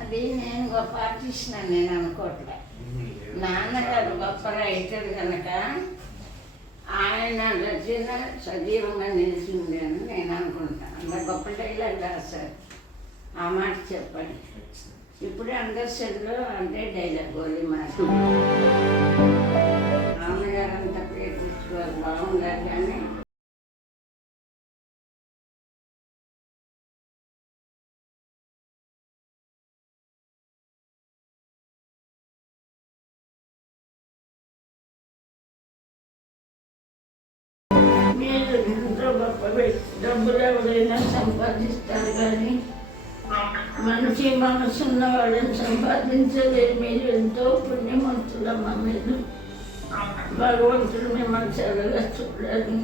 అది నేను గొప్ప ఆర్టిస్ట్ నేను అనుకోవట్లే. నాన్నగారు గొప్ప రైటర్ కనుక ఆయన రచన సజీవంగా నిలిచింది అని నేను అనుకుంటాను అంత గొప్ప డైలాగ్ రాశారు. ఆ మాట చెప్పండి. ఇప్పుడే అందరిలో అంటే డైలాగ్ గోలీ మాట. నాన్నగారు అంత పేరు తెచ్చుకోవాలి బాగుండాలి కానీ డబ్బులు ఎవరైనా సంపాదిస్తారు కానీ మంచి మనసున్న వాళ్ళని సంపాదించలేదు మీరు ఎంతో పుణ్యమంతులమ్మ మీరు భగవంతుడు మిమ్మల్ని చల్లగా చూడాలి.